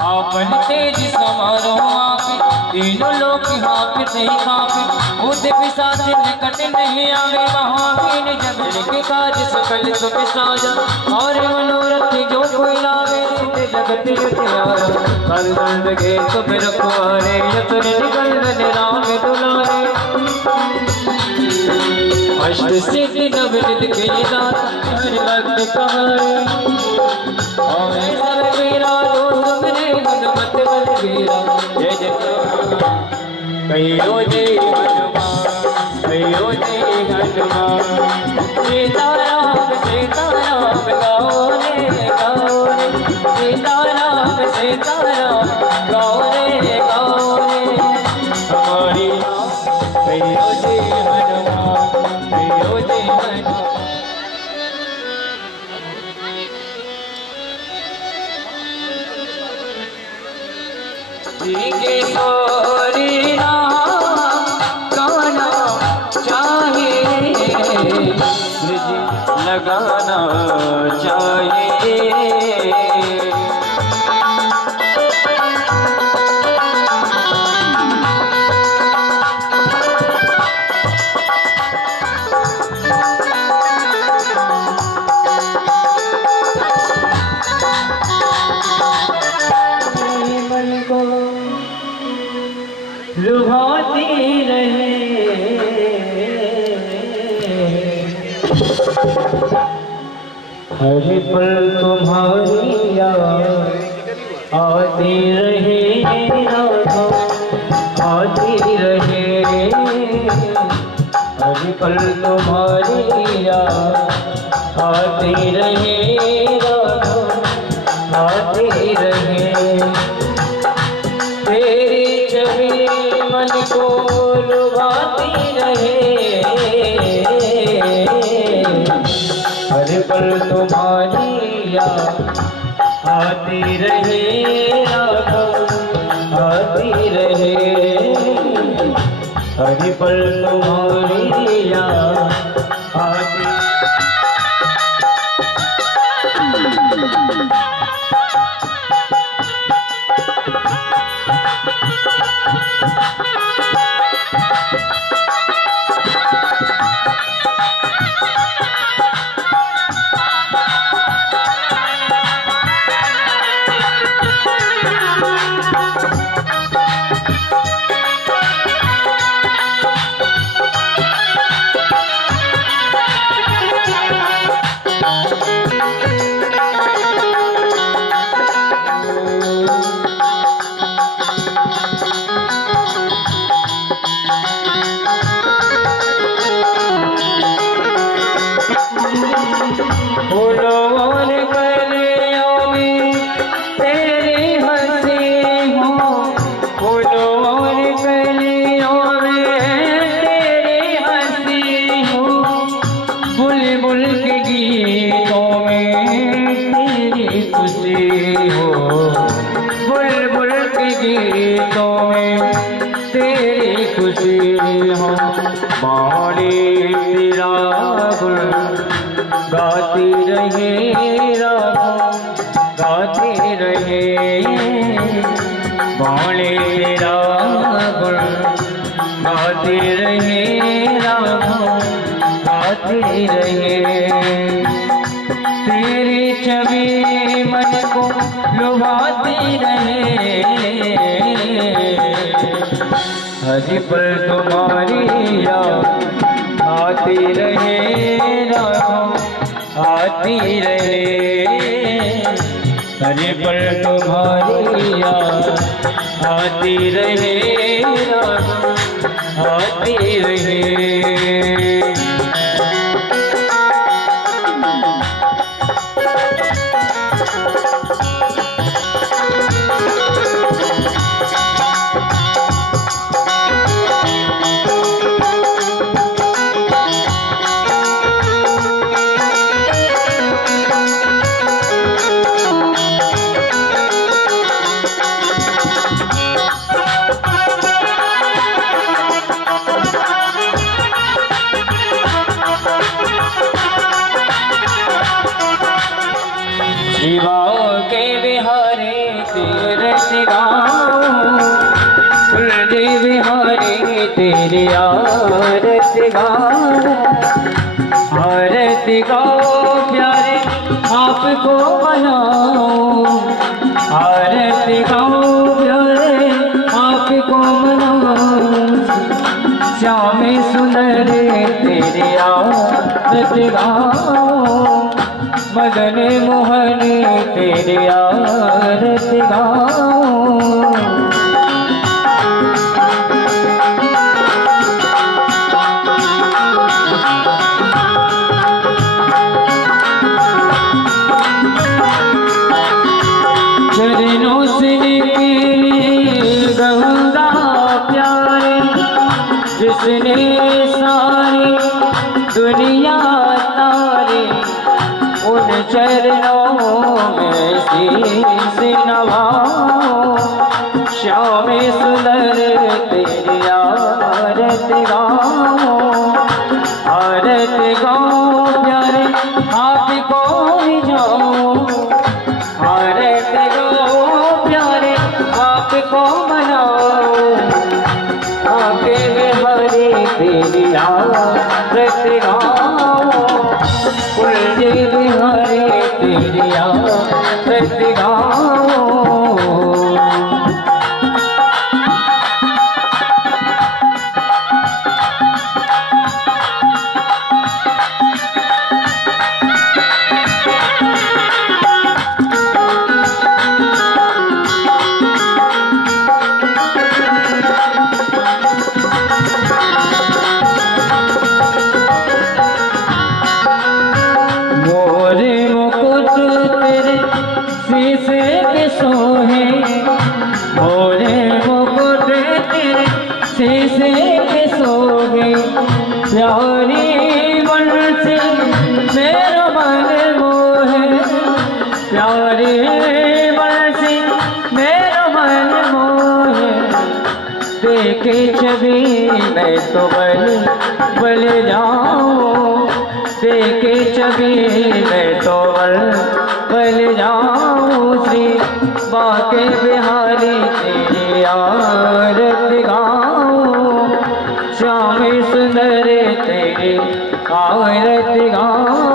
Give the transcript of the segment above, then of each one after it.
आपन तेज समारो आप तीनों लोग हाथ नहीं कापे खुद पिशाच निकट नहीं आवे महावीर जब के काज सकल सुख साजा और मनोरथ जो कोई लावे जगत युतियारा कर दंड के तुम रखवारे यतन निकल राम दुलारे अष्ट सिद्धि नवनिधि के दाता हर भक्त कहारे और सब वीरा जो तुमने हनुमत बलवीरा जय जय कहियो जय हनुमान कहियो जय हनुमान सीताराम सीताराम गाओ रे गाओ रे सीताराम सीताराम गाओ रे गाओ रे हमारी कहियो जय हनुमान कहियो जय हनुमान किशोरी नाम गाना चाहिए लगाना चाहिए लुभाती रहे हर पल तुम्हारी याद आती रहे राधा आती रहे हर पल तुम्हारी याद आती रहे राधा आती रहे तेरी छवि मन को लुभाती रहे हर पल तुम्हारी याद आती रहे राधा आती रहे हर पल तुम्हारी याद आती तेरा गुण गाती रहे राधा गाती रहे बाणे तेरा गुण गाती रहे राधा गाती रहे तेरी छवि मन को लुभाती रहे हरि पर तुम्हारी याद आती रहे राधा आती रहे हरि पर तुम्हारी याद आती रहे राधा आती रहे शिवाओं के बिहारी तेरे मनाऊं, आरती गाऊं प्यारे आपको मनाऊं, श्याम सुंदर तेरे आरती गाऊं, मदन मोहन तेरे आरती गाऊं। चरणों से निकली गंगा प्यारे, जिसने सारी दुनिया तारी, उन चरणों में शीश नवाऊं, श्याम सुंदर तेरी आरती गाऊं, आरती गाऊं प्यारे आपको ही जाऊं, आरती गाऊं प्यारे आपको मनाऊं, आपके बिहारी तेरी आरती गाऊं, कुल बिहारी तेरी आरती गाऊं। मोरे मुकुट तेरे शीशे के सोहे, मोरे मुकुट तेरे शीशे के सोहे, प्यारी बंसी मेरा मन मोहे, प्यारी बंसी मेरा मन मोहे, देखे छवि मैं तो बल जाऊं, देखे छवि मैं तो बल जाऊं, श्री बाके बिहारी तेरी आरती गाऊं, श्याम सुंदर तेरी आरती गाऊं।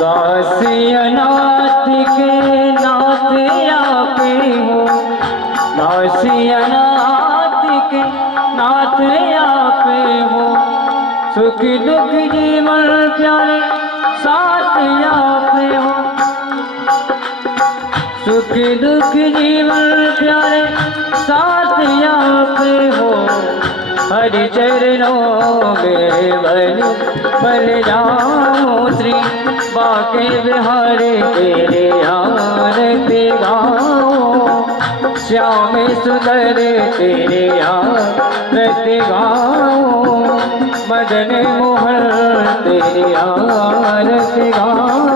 दासिया नाथ के नाथ आपे हो, दासिया नाथ के नाथ आपे हो, सुख दुख जीवन प्यारे साथ आपे हो, सुख दुख जीवन प्यारे साथ आपे हो, हरि चरणों में बल जाऊं, श्री बाके बिहारी तेरे आरती गाऊं, श्याम सुंदर तेरे आरती गाऊं, मदन मोहन तेरे आरती गाऊं।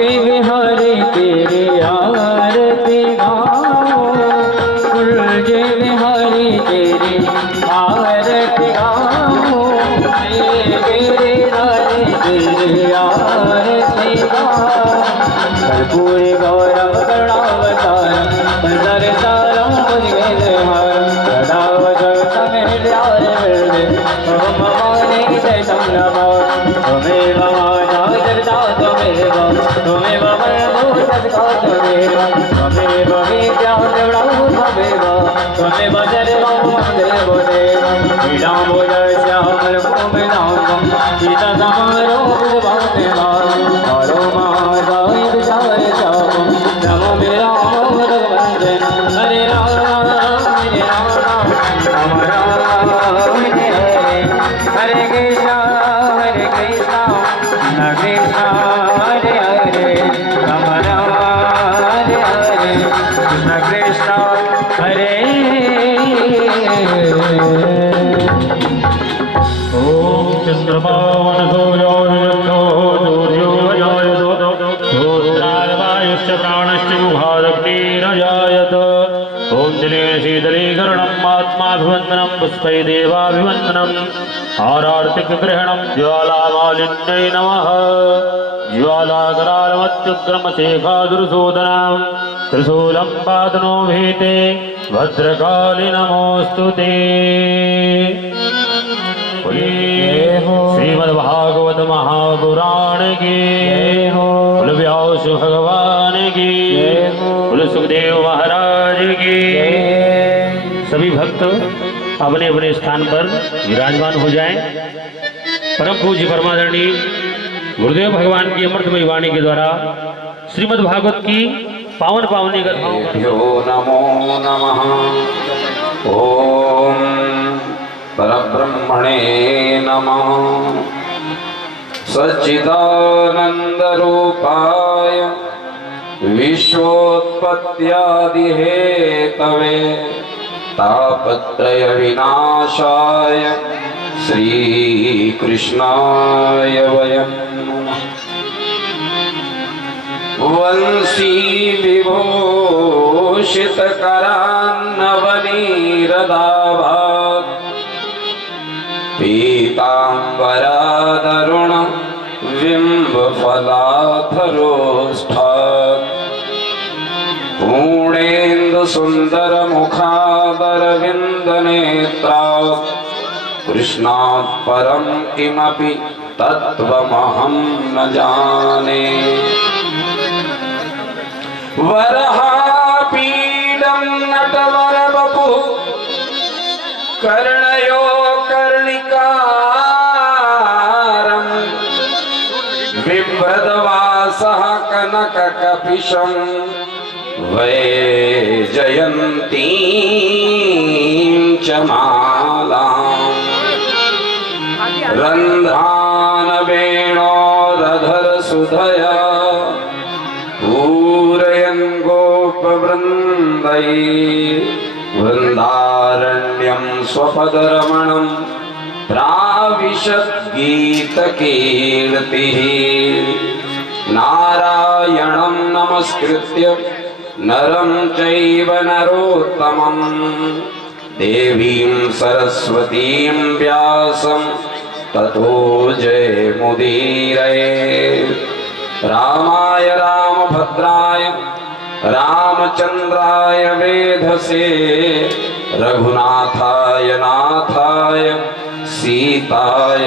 बिहारी तेरी आरती गाऊं, कुल बिहारी तेरी आरती गाऊं, तेरे राधे तेरी आरती गाऊं, कर्पूर गौरव करुणावतारम, बंदर सारम मुझे हारम, सदा वजह में प्यार मिले, ओम भवानी जय तम नमो, त्वमेव माता जगता त्वमेव, त्वमेव बलभूत जगता त्वमेव, त्वमेव विद्या देवता त्वमेव, त्वमेव सर्वं देवो देव, श्रीरामोदय श्यामल भूमिनाथं, सीता समारोह भगवते नाम, हरो महादाय विचार चापं, नमो मे राम भगवन्ते, हरे राम हरे राम, राम राम हरे हरे, हरे कृष्ण कृष्ण हरे हरे राम राम हरे हरे कृष्ण कृष्ण हरे ओम चंद्रमान प्राणश्च ओम जले शीतलीकरणम् आत्माभिवन्दनं पुष्पै देवाभिवन्दनम् आरार्तिकग्रहणं ज्वालामालिन्यै नमः ज्वालाकरालमत्युग्रमशेखादुर्शोधनां त्रिशूलं पादनो भीते भद्रकाली नमोऽस्तु ते। श्रीमद्भागवत महापुराण की बोल व्यास भगवान की बोल सुखदेव महाराज की। सभी भक्त अपने अपने स्थान पर विराजमान हो जाएं। परम पूज्य परमादरणीय गुरुदेव भगवान की अमृतमयी वाणी के द्वारा श्रीमद् भागवत की पावन पावनी कथाओं नमो नमः। ओम परब्रह्मणे नमः। सच्चिदानंद रूपाय विश्वोत्पत्त्यादिहेतवे तापत्रय विनाशाय श्रीकृष्णाय वयं नमः। वंशी विभूषित करान्नवनीरदाभात् पीताम्बरादरुण बिम्बफलाधरोष्ठात् पूर्णेन्दु सुंदर मुखादरविन्दनेत्रात् कृष्णात् परं किमपि तत्त्वमहं न जाने। वरहापीडं नटवरवपुः कर्णयो कर्णिकारम् बिभ्रदवासः कनककपिशं वैजयन्तीं च मालाम् रन्ध्रान् वेणोरधरसुधया पूरयन् गोपवृन्दै वृन्दारण्यं स्वपदरमणं प्राविशद्गीतकीर्तिः। नारायणं नमस्कृत्य नरं चैव नरोत्तमं देवीं सरस्वतीं व्यासं ततो जयमुदीरये। रामाय रामभद्राय रामचन्द्राय वेधसे रघुनाथाय नाथाय सीताय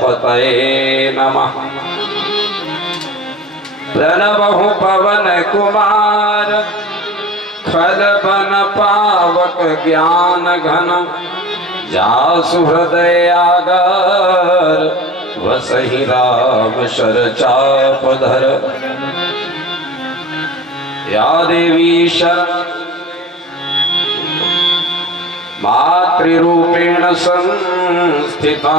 पतये नमः। प्रणवहु पवन कुमार खलबन पावक ज्ञान घन जासु हृदयागार वसहि राम शर चापधर। या देवी मातृरूपेण संस्थिता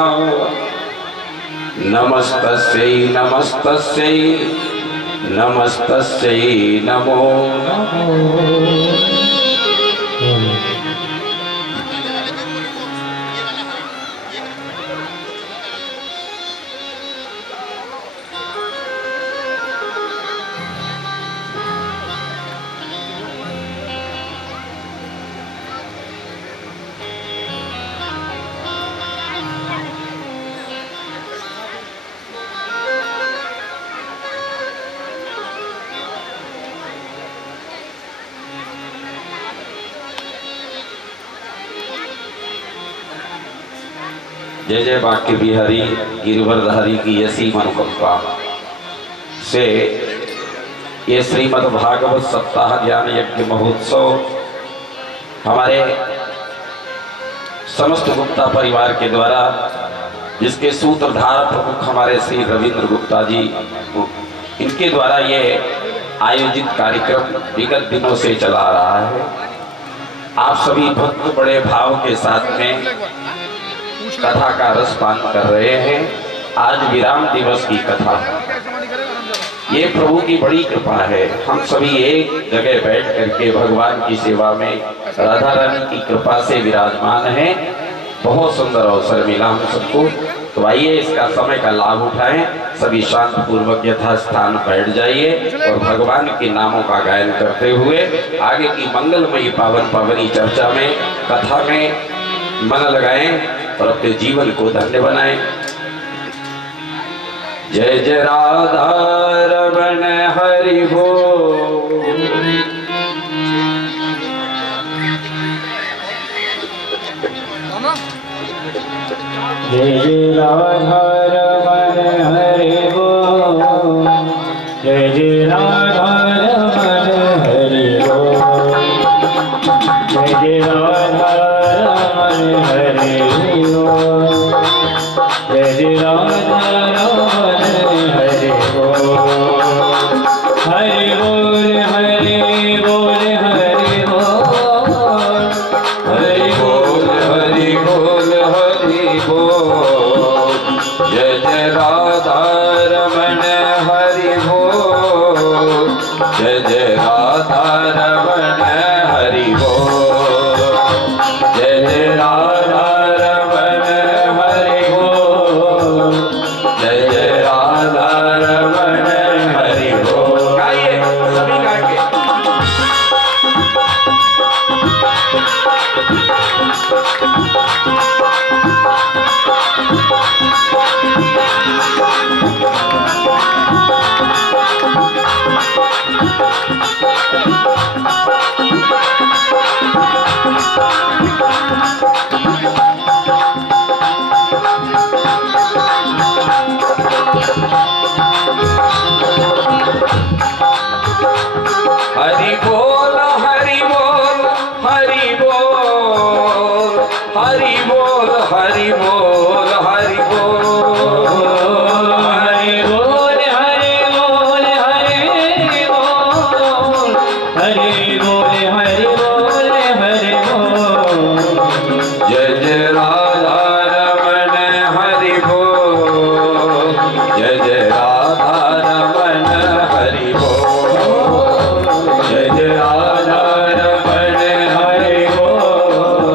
नमस्तस्यै नमस्तस्यै नमस्तस्यै नमो नमः। जय जय बांके बिहारी गिरिवरधारी की ऐसी मनोकामना से ये श्रीमद् भागवत सप्ताह ज्ञान यज्ञ महोत्सव हमारे समस्त गुप्ता परिवार के द्वारा, जिसके सूत्रधार प्रमुख हमारे श्री रविंद्र गुप्ता जी, इनके द्वारा ये आयोजित कार्यक्रम विगत दिनों से चला रहा है। आप सभी भक्त बड़े भाव के साथ में कथा का रसपान कर रहे हैं। आज विराम दिवस की कथा। ये प्रभु की बड़ी कृपा है। हम सभी एक जगह बैठ करके भगवान की सेवा में राधा रानी की कृपा से विराजमान हैं। बहुत सुंदर अवसर मिला हम सबको। तो आइए इसका समय का लाभ उठाएं। सभी शांत पूर्वक यथास्थान बैठ जाइए और भगवान के नामों का गायन करते हुए आगे की मंगलमयी पावनी चर्चा में, कथा में मन लगाएं और अपने जीवन को धन्य बनाएं। जय जय राधा रमण हरि बोल। जय जय राधा रमण हरि बोल। जय जय राधा रमण हरि बोल। जय जय राधा रमण हरि बोल। जय जय राधा रमण हरि बोल। हरि बोल हरि बोल हरि बोल। हरि बोल हरि बोल हरि बोल। जय जय राधा रमण हरि बोल। जय जय राधा रमण हरि बोल। जय जय राधा रमण हरि बोल। जय जय राधा रमण हरि बोल। गाइए सभी गा के। हरि बोल हरि बोल हरि बोल। हरि बोल हरि बोल हरि बोल। हरि बोल हरि बोल हरि बोल। हरि बोल हरि बोल हरि बोल। जय जय राधा रमण हरि बोल। जय जय राधा रमण हरि बोल। जय जय राधा रमण हरि बोल।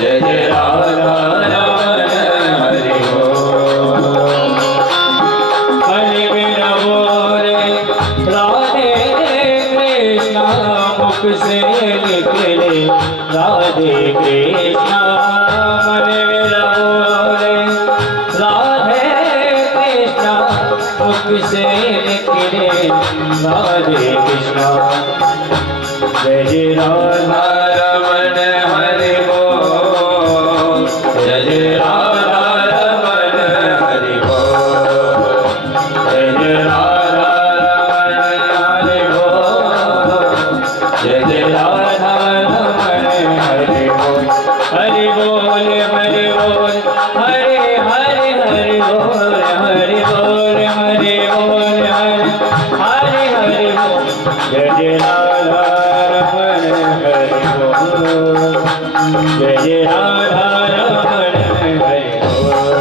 जय जय राधा रमण हरि बोल। हरि बिन बोले राधे कृष्णा मुख से निकले राधे कृष्णा। हरि बिन बोले राधे कृष्णा मुख से निकले राधे कृष्णा। जय जय राधा रमण हरि बोल। जय जय राधा रमण हरि बोल। जय जय राधा रमण हरि बोल। जय जय राधा रमण हरि बोल। हरि बोल हरि बोल हरि हरि हरि बोल हरि बोल हरि बोल हरि हरि हरि बोल। जय जय राधा रमण हरि बोल। जय जय राधा रमण हरि बोल।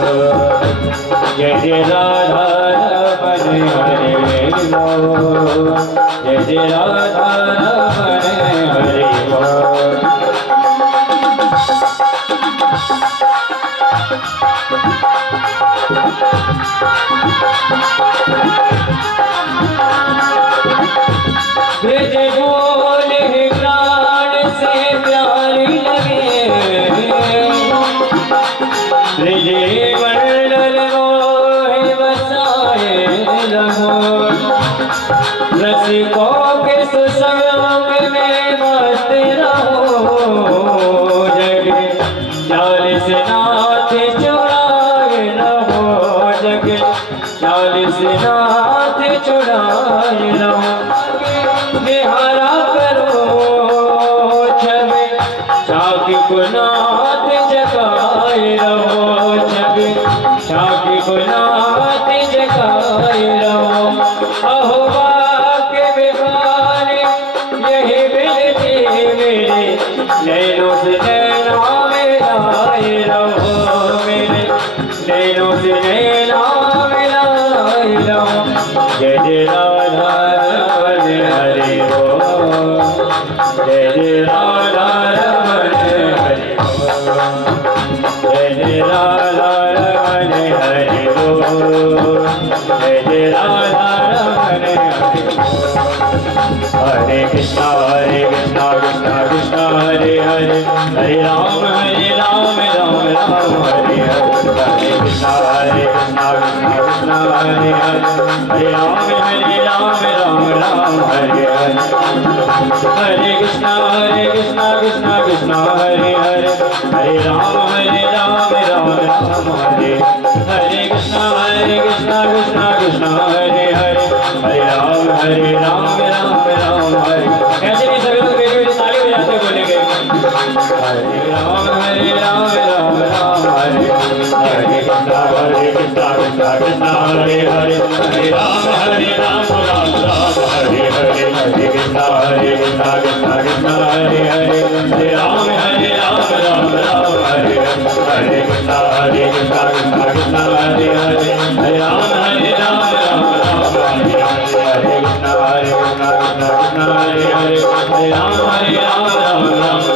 जय जय राधा रमण हरि बोल। जय जय राधा रमण हरि बोल। ब्रज बोले प्राण से प्यारी लगे। ब्रज मंडल मोहे बसाए रहो। रसिकों के सुसंग में मस्त रहो। जग 40 नाथ चुराए रहो। जग 40 नाथ चुराए रहो। निहारा करो छवि झांकी को नाथ जगाए रहो। छवि झांकी को नाथ जगाए रहो। अहो बाके बिहारी यही बिनती मेरे नैनों से नैना मिलाए रहो। मेरे नैनों से नैना जय जय राधा रमण हरे कृष्णा कृष्णा कृष्णा हरे हरे हरे राम राम राम हरे हरे हरे कृष्णा कृष्णा कृष्णा हरे हरे हरे राम राम राम हरे हरे हरे कृष्णा कृष्णा कृष्णा हरे हरे हरे राम राम राम हरे हरे कृष्णा कृष्णा कृष्णा हरे हरे हरे राम राम राम हरे। ऐसे नहीं सभी लोग बेटे बेटे ताली बजाते बोलेंगे हरे राम राम राम हरे हरे कृष्णा कृष्णा कृष्णा हरे हरे हरे राम राम राम हरे हरे हरे कृष्णा कृष्णा कृष्णा हरे हरे हरे राम राम राम हरे हरे कृष्णा कृष्णा कृष्णा हरे हरे हरे राम राम हरे हरे कृष्णा कृष्णा कृष्णा हरे हरे हरे राम राम राम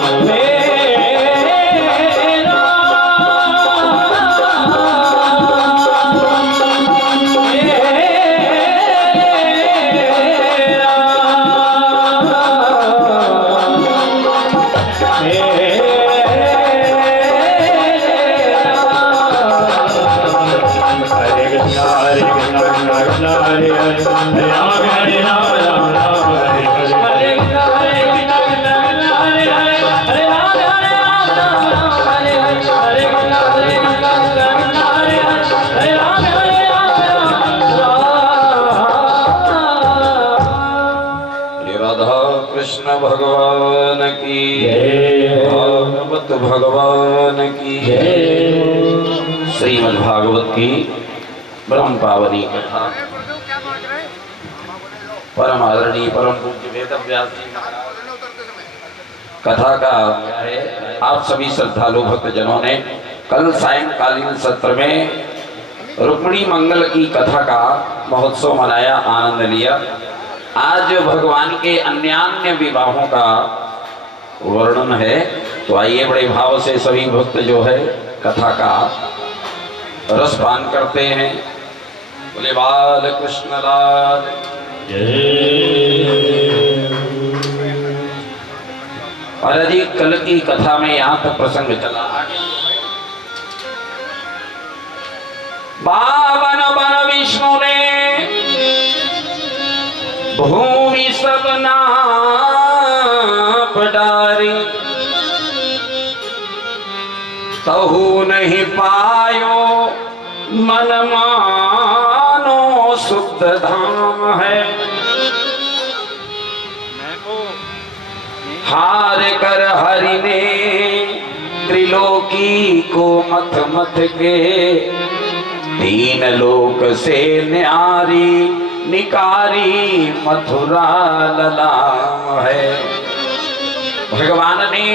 कृष्ण भगवान की भागवत भगवान की श्रीमद् भागवत की ब्रह्म पावनी कथा परम आदरणीय परम पूज्य वेदव्यास जी कथा का है। आप सभी श्रद्धालु भक्तजनों ने कल सायंकालीन सत्र में रुक्मिणी मंगल की कथा का महोत्सव मनाया, आनंद लिया। आज भगवान के अन्यान्य विवाहों का वर्णन है, तो आइए बड़े भाव से सभी भक्त जो है कथा का रसपान करते हैं। बोले बाल कृष्ण लाल महाराज जी, कल की कथा में यहाँ तक प्रसंग चला। बावन बन विष्णु ने भूमि सब नाप डारी, तहु नहीं पायो मन मानो शुद्ध धाम है। हार कर हरि ने त्रिलोकी को मथ मथ के, तीन लोक से न्यारी निकारी मथुरा ललाम है। भगवान ने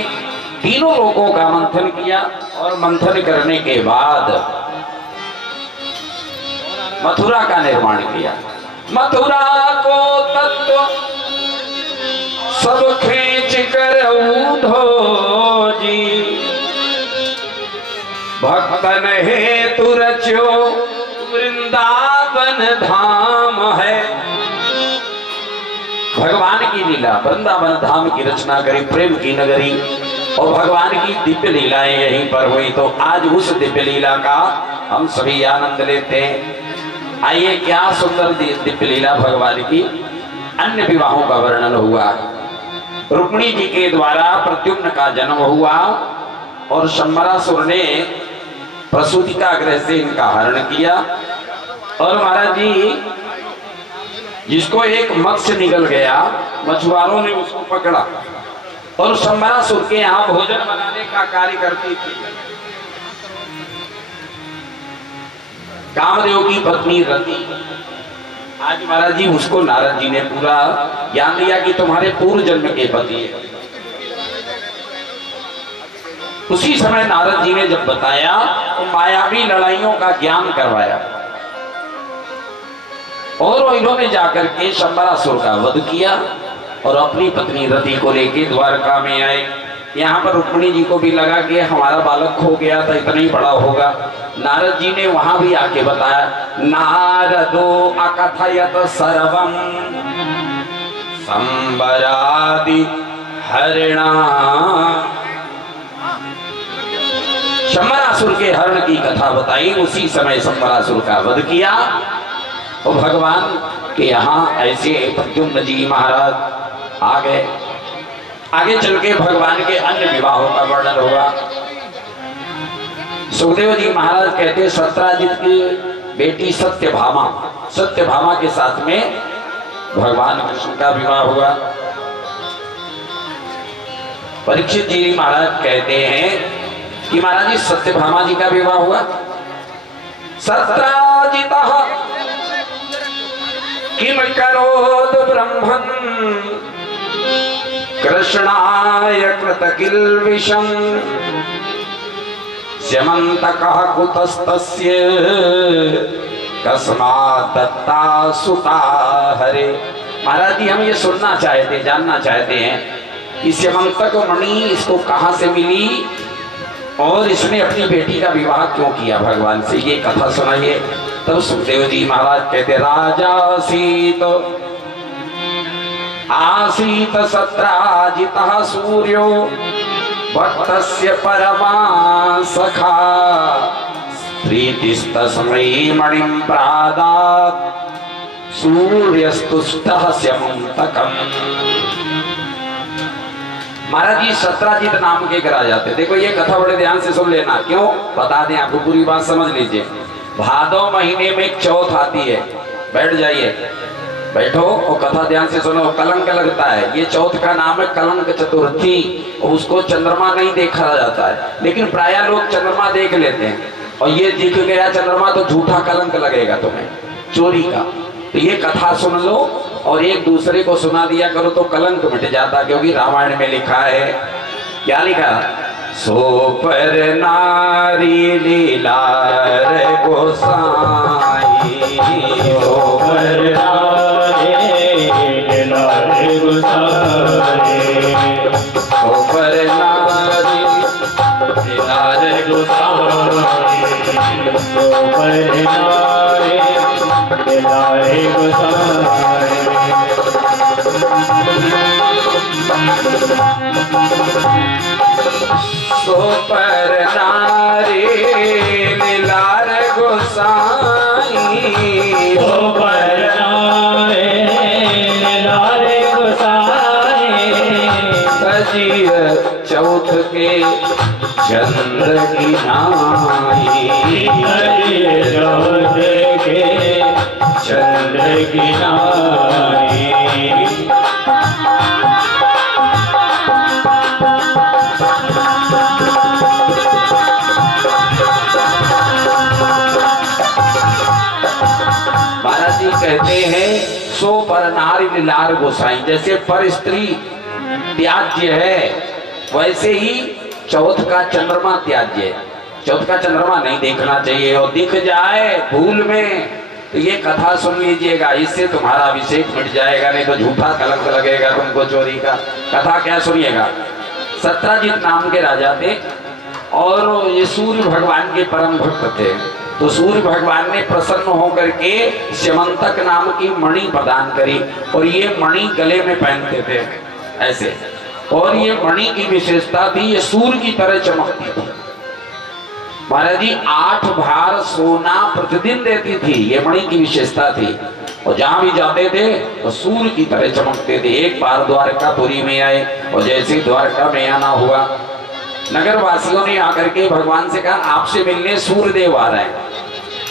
तीनों लोकों का मंथन किया और मंथन करने के बाद मथुरा का निर्माण किया। मथुरा को तत्व सब खींच कर उधो जी, भक्तन हेतु रचो वृंदावन धाम है। भगवान की लीला, वृंदावन धाम की रचना करी, प्रेम की नगरी, और भगवान की दिव्य लीलाएं यहीं पर हुई। तो आज उस दिव्य लीला का हम सभी आनंद लेते हैं। आइए, क्या सुंदर दिव्य लीला भगवान की। अन्य विवाहों का वर्णन हुआ। रुक्मिणी जी के द्वारा प्रद्युम्न का जन्म हुआ और शंबरासुर ने प्रसूति का ग्रह से इनका हरण किया। और महाराज जी, जिसको एक मत्स्य निकल गया, मछुआरों ने उसको पकड़ा और शंबरासुर के यहाँ भोजन बनाने का कार्य करती थी। कामदेव की पत्नी रति, आज महाराज जी उसको नारद जी ने पूरा ज्ञान दिया कि तुम्हारे पूर्व जन्म के पति है। उसी समय नारद जी ने जब बताया तो मायावी लड़ाइयों का ज्ञान करवाया और इन्होंने जाकर के शंबरासुर का वध किया और अपनी पत्नी रति को लेके द्वारका में आए। यहाँ पर रुक्मिणी जी को भी लगा कि हमारा बालक खो गया था, इतना ही बड़ा होगा। नारद जी ने वहां भी आके बताया, नारदो अकथयत सर्वम संबरादि हरिणा। शंबरासुर के हरण की कथा बताई। उसी समय शंबरासुर का वध किया। और भगवान के यहाँ ऐसे प्रद्युम्न जी महाराज आ गए। आगे चल के भगवान के अन्य विवाहों का वर्णन होगा। सुखदेव जी महाराज कहते सत्राजित की बेटी सत्यभामा, सत्यभामा के साथ में भगवान कृष्ण का विवाह हुआ। परीक्षित जी महाराज कहते हैं कि महाराज जी सत्यभामा जी का विवाह हुआ। सत्राजितः किम करोद ब्रह्मन् कृष्णाय कृत किल्बिषम् स्यमन्तकः कुतस्तस्य कस्मात् दत्ता सुता हरे। महाराज जी हम ये सुनना चाहते, जानना चाहते हैं कि स्यमंतक मणि इसको कहां से मिली और इसने अपनी बेटी का विवाह क्यों किया भगवान से, ये कथा सुनाइए। तब सुखदेव जी महाराज कहते राजा आसीत सत्राजितः सूर्यो भक्तस्य परमा सखा प्रीतिस्तस्मै मणिं प्रादात् सूर्यस्तुष्टः स्यमन्तकम्। महाराज जी सत्राजित नाम के एक राजा थे। देखो ये कथा बड़े ध्यान से सुन लेना, क्यों बता दें आपको, पूरी बात समझ लीजिए। भादो महीने में एक चौथ आती है, बैठ जाइए, बैठो और कथा ध्यान से सुनो। कलंक लगता है, ये चौथ का नाम है कलंक चतुर्थी। और उसको चंद्रमा नहीं देखा जाता है, लेकिन प्राय लोग चंद्रमा देख लेते हैं और ये दिख गया चंद्रमा तो झूठा कलंक लगेगा तुम्हें, चोरी का। तो ये कथा सुन लो और एक दूसरे को सुना दिया करो तो कलंक मिट जाता। क्योंकि रामायण में लिखा है, क्या लिखा, सो पर नारी लीला रे गोसाई, सो पर नारी लीला रे गोसाई, सो पर नारी लीला रे गोसाई, सो पर नारी लीला रे गोसाई। सो पर नारी लीलार गोसाई, सो पर नारी लीलार गोसाई। सजिय चौथ के चंद्र की नाई, सजिय चौथ के चंद्र की नाई। महाराज जी कहते हैं सो पर नारी लीलार गोसाई, जैसे पर स्त्री त्याज्य है वैसे ही चौथ का चंद्रमा त्याज्य है। चौथ का चंद्रमा नहीं देखना चाहिए, और दिख जाए भूल में तो ये कथा सुन लीजिएगा, इससे तुम्हारा अभिषेक मिट जाएगा, नहीं तो झूठा कलंक लगेगा तुमको चोरी का। कथा क्या सुनिएगा। सत्राजित नाम के राजा थे और ये सूर्य भगवान के परम भक्त थे। तो सूर्य भगवान ने प्रसन्न होकर के स्यमंतक नाम की मणि प्रदान करी, और ये मणि गले में पहनते थे ऐसे, और ये मणि की विशेषता थी, ये सूर्य की तरह चमकती थी। महाराज जी 8 भार सोना प्रतिदिन देती थी, ये मणि की विशेषता थी। और जहां भी जाते थे तो सूर्य की तरह चमकते थे। एक बार द्वारकापुरी में आए और जैसे द्वारका में आना हुआ, नगर वासियों ने आकर के भगवान से कहा आपसे मिलने सूर्यदेव आ रहे हैं।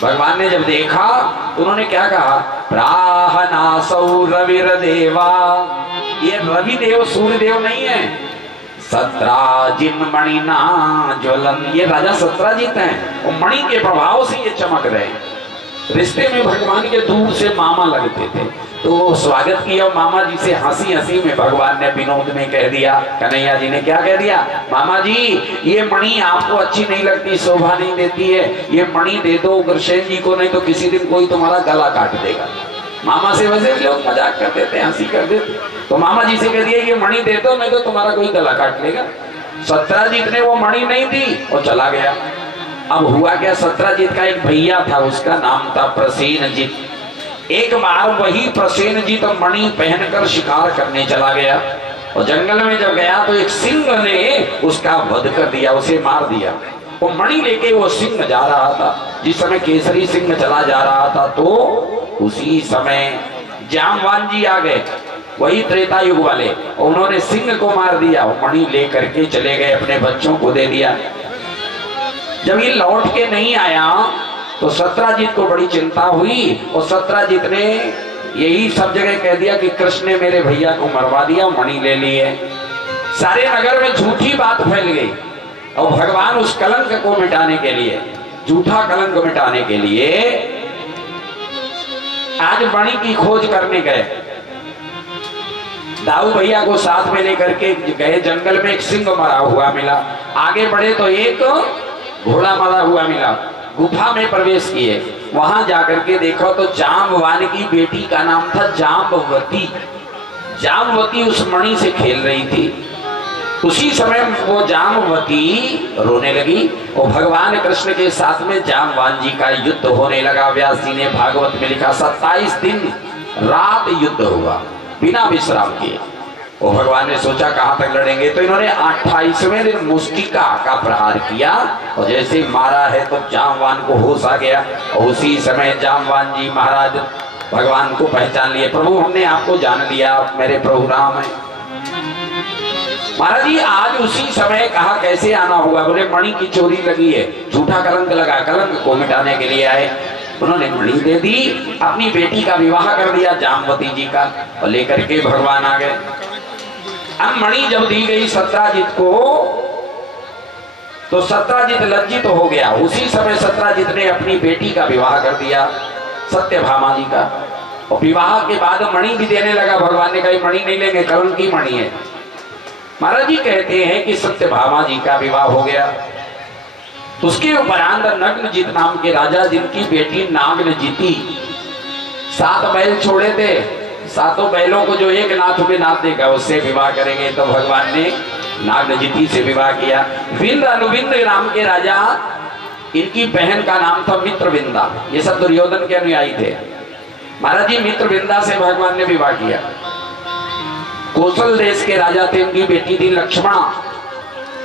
भगवान ने जब देखा तो उन्होंने क्या कहा, प्राहनासौ रविर देवा, ये रवि देव सूर्यदेव नहीं है, सत्राजिन मणिना ज्वलन, ये राजा सत्राजित हैं और मणि के प्रभाव से ये चमक रहे हैं। रिश्ते में भगवान के दूर से मामा लगते थे, तो स्वागत किया मामा जी से। हंसी हंसी में भगवान ने विनोद में कह दिया, कन्हैया जी ने क्या कह दिया, मामा जी ये मणि आपको अच्छी नहीं लगती, शोभा नहीं देती है, ये मणि दे दो उग्रसेन जी को, नहीं तो किसी दिन कोई तुम्हारा गला काट देगा। मामा से वैसे भी लोग मजाक कर देते, हंसी कर देते, तो मामा जी से कह दिया ये मणि दे दो, नहीं तो तुम्हारा कोई गला काट लेगा। सत्राजित ने वो मणि नहीं दी और चला गया। अब हुआ क्या, सत्राजित का एक भैया था, उसका नाम था प्रसेनजित। एक बार वही प्रसेनजित मणि पहनकर शिकार करने चला गया और जंगल में जब गया तो एक सिंह ने उसका वध कर दिया, उसे मार दिया। वो मणि लेके वो सिंह जा रहा था। जिस समय केसरी सिंह चला जा रहा था तो उसी समय जामवान जी आ गए, वही त्रेता युग वाले। उन्होंने सिंह को मार दिया, मणि लेकर के चले गए, अपने बच्चों को दे दिया। जब ये लौट के नहीं आया तो सत्राजित को बड़ी चिंता हुई और सत्राजित ने यही सब जगह कह दिया कि कृष्ण ने मेरे भैया को मरवा दिया, मणि ले लिए। सारे नगर में झूठी बात फैल गई और भगवान उस कलंक को मिटाने के लिए, झूठा कलंक मिटाने के लिए आज मणि की खोज करने गए। दाऊ भैया को साथ में लेकर के गए। जंगल में एक सिंह मरा हुआ मिला, आगे बढ़े तो एक घोड़ा मरा हुआ मिला। गुफा में प्रवेश किए, वहां जाकर के देखो तो जामवान की बेटी का नाम था जाम्बवती। जाम्बवती उस मणि से खेल रही थी। उसी समय वो जाम्बवती रोने लगी और भगवान कृष्ण के साथ में जामवान जी का युद्ध होने लगा। व्यास जी ने भागवत में लिखा 27 दिन रात युद्ध हुआ बिना विश्राम किए। और भगवान ने सोचा कहां तक लड़ेंगे, तो इन्होंने 28वें दिन मुष्टिका का प्रहार किया और जैसे मारा है तो जामवान को होश आ गया। और उसी समय जामवान जी महाराज भगवान को पहचान लिए। प्रभु हमने आपको जान लिया, आप मेरे प्रभु राम है। महाराज जी आज उसी समय कहा कैसे आना हुआ, बोले मणि की चोरी लगी है, झूठा कलंक लगा, कलंक को मिटाने के लिए आए। उन्होंने मणि दे दी, अपनी बेटी का विवाह कर दिया जाम्बवती जी का और लेकर के भगवान आ गए। अब मणि जब दी गई सत्राजित को तो सत्राजित लज्जित हो गया। उसी समय सत्राजित ने अपनी बेटी का विवाह कर दिया सत्यभामा जी का, और विवाह के बाद मणि भी देने लगा। भगवान ने कहा मणि नहीं लेंगे, कलंक की मणि है। महाराज जी कहते हैं कि सत्यभामा जी का विवाह हो गया। उसके उपरांत नग्नजित नाम के राजा, जिनकी बेटी नागनजिती 7 बैल छोड़े थे, 7 बैलों को जो एक नाथ में नाथ देगा उससे विवाह करेंगे, तो भगवान ने नागनजिती से विवाह किया। विंद अनुविंद नाम के राजा, इनकी बहन का नाम था मित्रविंदा। ये सब दुर्योधन के अनुयायी थे। महाराज जी मित्रविंदा से भगवान ने विवाह किया। कौशल देश के राजा थे, उनकी बेटी थी लक्ष्मणा।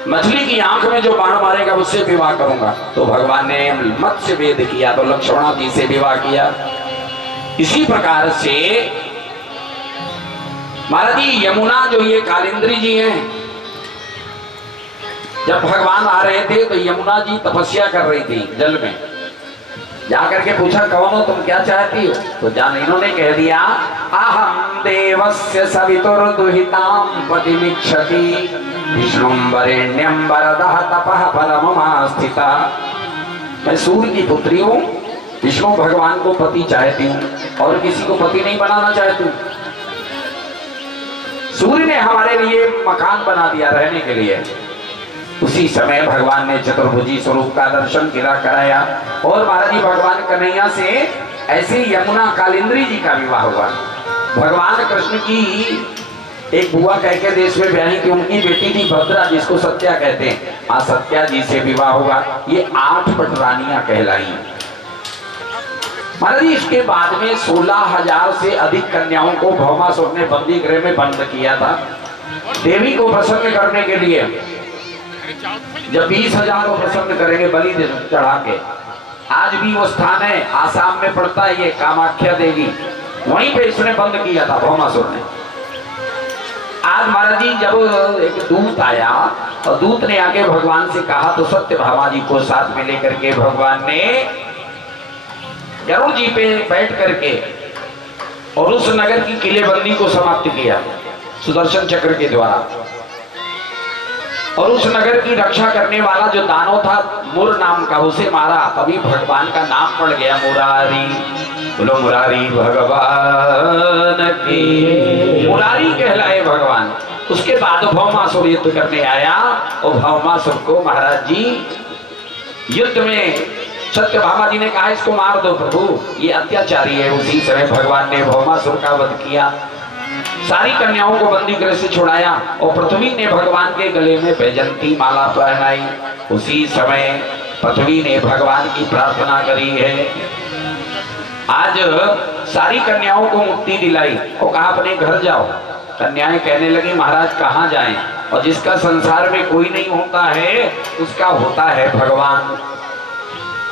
मछली की आंख में जो बाण मारेगा उससे विवाह करूंगा, तो भगवान ने मत्स्य वेद किया तो लक्ष्मणा जी से विवाह किया। इसी प्रकार से महाराज जी यमुना जो ये कालिंद्री जी हैं, जब भगवान आ रहे थे तो यमुना जी तपस्या कर रही थी जल में। जाकर के पूछा कौन हो तुम, क्या चाहती हो, तो जान इन्होंने कह दिया अहम देवस्य सवितुर्दुहितां पतिमिच्छति विष्णुं वरेण्यं वरदः तपः परममास्थिता। मैं सूर्य की पुत्री हूँ, विष्णु भगवान को पति चाहती हूँ और किसी को पति नहीं बनाना चाहती हूँ। सूर्य ने हमारे लिए मकान बना दिया रहने के लिए। उसी समय भगवान ने चतुर्भुजी स्वरूप का दर्शन कराया और महाराज जी भगवान कन्हैया से ऐसे यमुना कालिंद्री जी का विवाह हुआ। भगवान कृष्ण की एक बुआ कैके देश में ब्याही थी, उनकी बेटी थी भद्रा, जिसको सत्या कहते हैं। मां सत्या जी से विवाह हुआ। ये 8 पटरानियां कहलाई। महाराज जी इसके बाद में 16,000 से अधिक कन्याओं को भौमासुर ने बंदी गृह में बंद किया था। देवी को प्रसन्न करने के लिए जब 20,000 को प्रसन्न करेंगे बलि चढ़ा के, आज भी वो स्थान है, आसाम में पड़ता है ये कामाख्या देवी, वहीं पे इसने बंद किया था भौमासुर ने। आज महाराज जी जब एक दूत आया और दूत ने आके भगवान से कहा तो सत्यभामा जी को साथ में लेकर के भगवान ने गरुड़ जी पे बैठ करके और उस नगर की किलेबंदी को समाप्त किया सुदर्शन चक्र के द्वारा। और उस नगर की रक्षा करने वाला जो दानव था मुर नाम का, उसे मारा। तभी भगवान का नाम पड़ गया मुरारी। बोलो मुरारी भगवान की, मुरारी कहलाए भगवान। उसके बाद भौमासुर युद्ध करने आया और भौमासुर को महाराज जी युद्ध में सत्यभामा जी ने कहा इसको मार दो प्रभु, ये अत्याचारी है। उसी समय भगवान ने भौमासुर का वध किया। सारी कन्याओं को बंदी गृह से छुड़ाया और पृथ्वी ने भगवान के गले में वैजंती माला पहनाई। उसी समय पृथ्वी ने भगवान की प्रार्थना करी है। आज सारी कन्याओं को मुक्ति दिलाई और कहा अपने घर जाओ। कन्याएं कहने लगी महाराज कहाँ जाएं? और जिसका संसार में कोई नहीं होता है उसका होता है भगवान,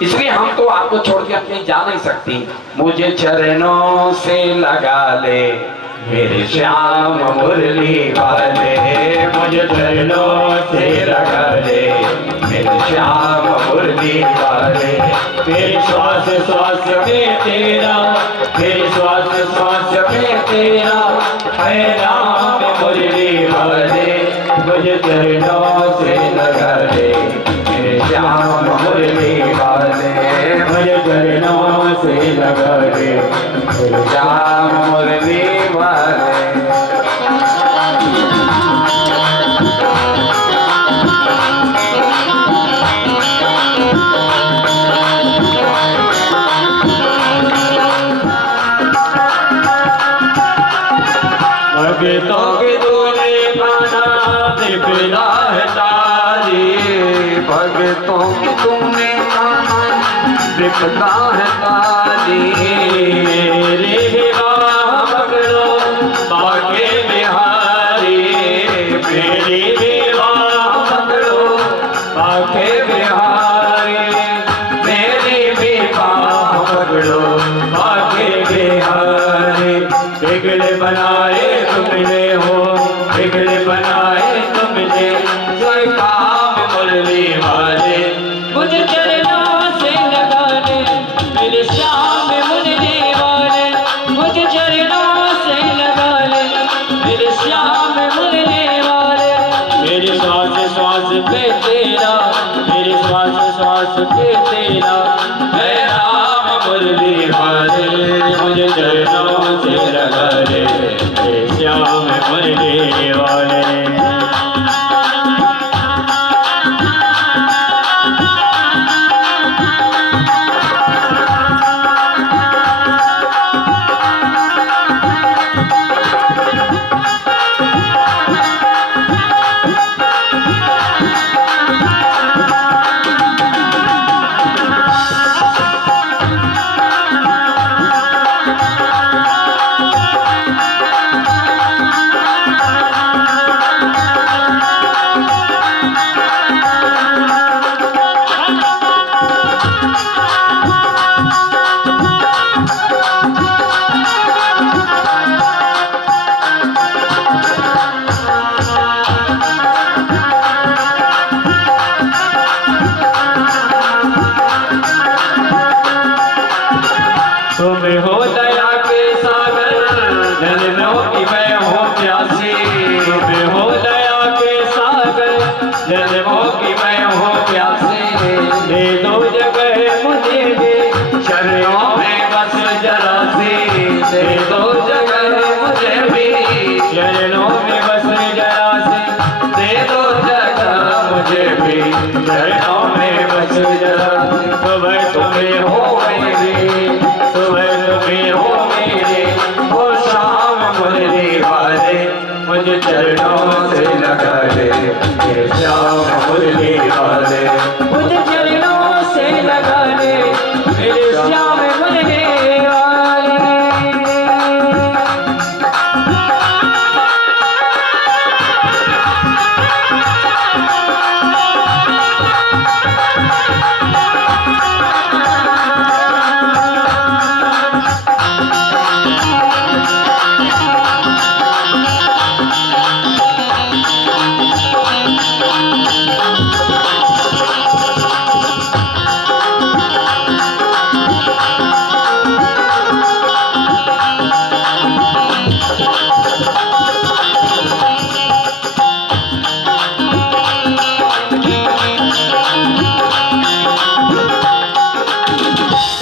इसलिए हम तो आपको छोड़ के अपने जा नहीं सकती। मुझे चरणों से लगा ले मेरे श्याम मुरली वाले, मुझे चरणों से लगा ले मेरे श्याम मुरली वाले। मेरे श्वास श्वास में तेरा, मेरे श्वास श्वास में तेरा है नाम मुरली वाले। मुझे चरणों से लगा ले मेरे श्याम मुरली वाले, मुझे चरणों से लगा ले मेरे श्याम मुरली वाले। भक्तों के तूने खाना बिपदा है तारी, भक्तों की तूने खाना बिपदा है तारी। मेरे विवाह पकड़ो बाके बिहारी, मेरे विवाह पकड़ो बाके बिहारी, मेरे विवाह पकड़ो बाके बिहारी। बिगड़े बनाए तुमने हो, बिगड़े बनाए तुमने सरकार मुरली वाले। मुझे चरणों से लगा ले मेरे श्याम मुरली वाले, मुझे चरणों से लगा ले मेरे श्याम मुरली वाले। मेरे श्वास श्वास पे तेरा, मेरे श्वास श्वास पे तेरा है नाम मुरली वाले। मुझे चरणों से लगा ले मेरे श्याम मुरली वाले। तुम हो दया के सागर, जन्मों की मैं हूँ प्यासी। तुम हो दया के सागर, जन्मों की मैं हूँ प्यासी। दे दो जगह मुझे भी चरणों में बस जरा सी, दे दो जगह मुझे भी चरणों में बस जरा सी, दे दो जगह मुझे भी चरणों में बस जरा सी। सुबह तुम्हें हो मेरी, सुबह तुम्हें हो मेरे, वो शाम मुरली वाले। मुझे चरणों से लगा ले मेरे श्याम मुरली वाले, मुझे चरणों से लगा ले मेरे श्याम मुरली वाले।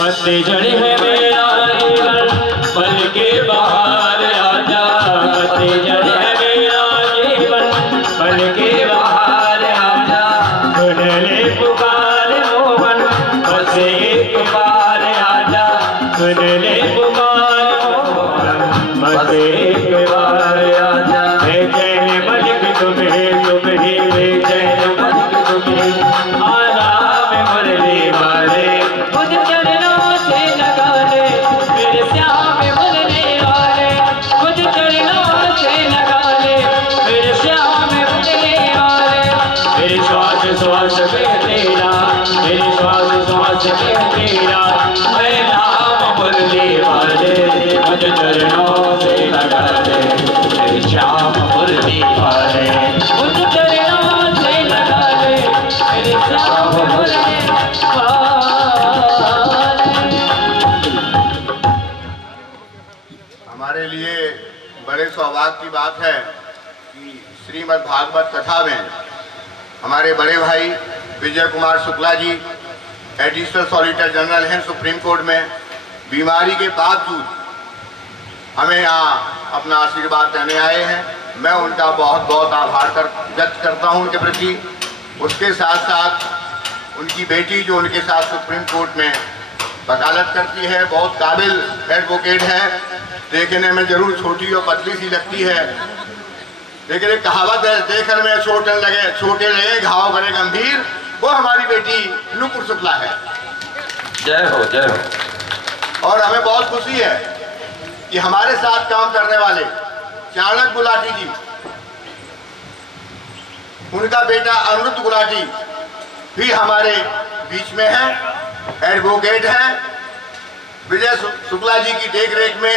पतझड़ है मेरा जीवन, पल के बाहर आजा। पतझड़ है मेरा जीवन, पल के बाहर आजा। सुन ले पुकार मोहन, बस एक बार आजा। सुन ले पुकार मोहन, बस एक बार चरणों से लगा ले तेरी श्याम मुरली वाले, उन चरणों से लगा ले मेरे श्याम मुरली वाले। हमारे लिए बड़े सौभाग्य की बात है कि श्रीमद् भागवत कथा में हमारे बड़े भाई Vijay Kumar Shukla ji additional solicitor general हैं सुप्रीम कोर्ट में, बीमारी के बावजूद हमें यहाँ अपना आशीर्वाद देने आए हैं। मैं उनका बहुत बहुत आभार व्यक्त करता हूँ उनके प्रति। उसके साथ साथ उनकी बेटी जो उनके साथ सुप्रीम कोर्ट में वकालत करती है, बहुत काबिल एडवोकेट है। देखने में जरूर छोटी और पतली सी लगती है, लेकिन एक कहावत है, देखने में छोटे लगे घाव करे गंभीर, वो हमारी बेटी नुपुर शुक्ला है। जय हो जय हो। और हमें बहुत खुशी है कि हमारे साथ काम करने वाले चाणक्य गुलाटी जी, उनका बेटा अनिरुद्ध गुलाटी भी हमारे बीच में है, एडवोकेट हैं। विजय शुक्ला जी की देखरेख में,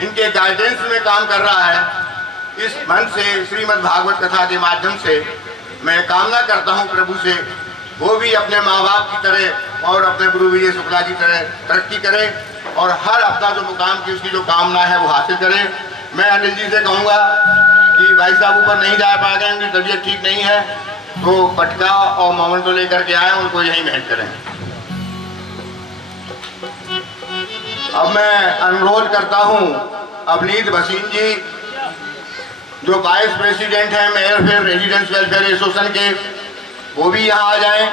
इनके गाइडेंस में काम कर रहा है। इस मन से श्रीमद् भागवत कथा के माध्यम से मैं कामना करता हूं प्रभु से, वो भी अपने माँ बाप की तरह और अपने गुरु विजय शुक्ला की तरह तरक्की करे और हर अपना जो मुकाम की उसकी जो कामना है वो हासिल करे। मैं अनिल जी से कहूँगा कि भाई साहब ऊपर नहीं जा पाएंगे, उनकी तबीयत ठीक नहीं है, तो पटका और मोमेंटो लेकर के आए, उनको यहीं भेंट करें। अब मैं अनुरोध करता हूं अवनीत भसीन जी जो वाइस प्रेसिडेंट हैं मेयर रेजिडेंस वेलफेयर एसोसिएशन के, वो भी यहाँ आ जाएं।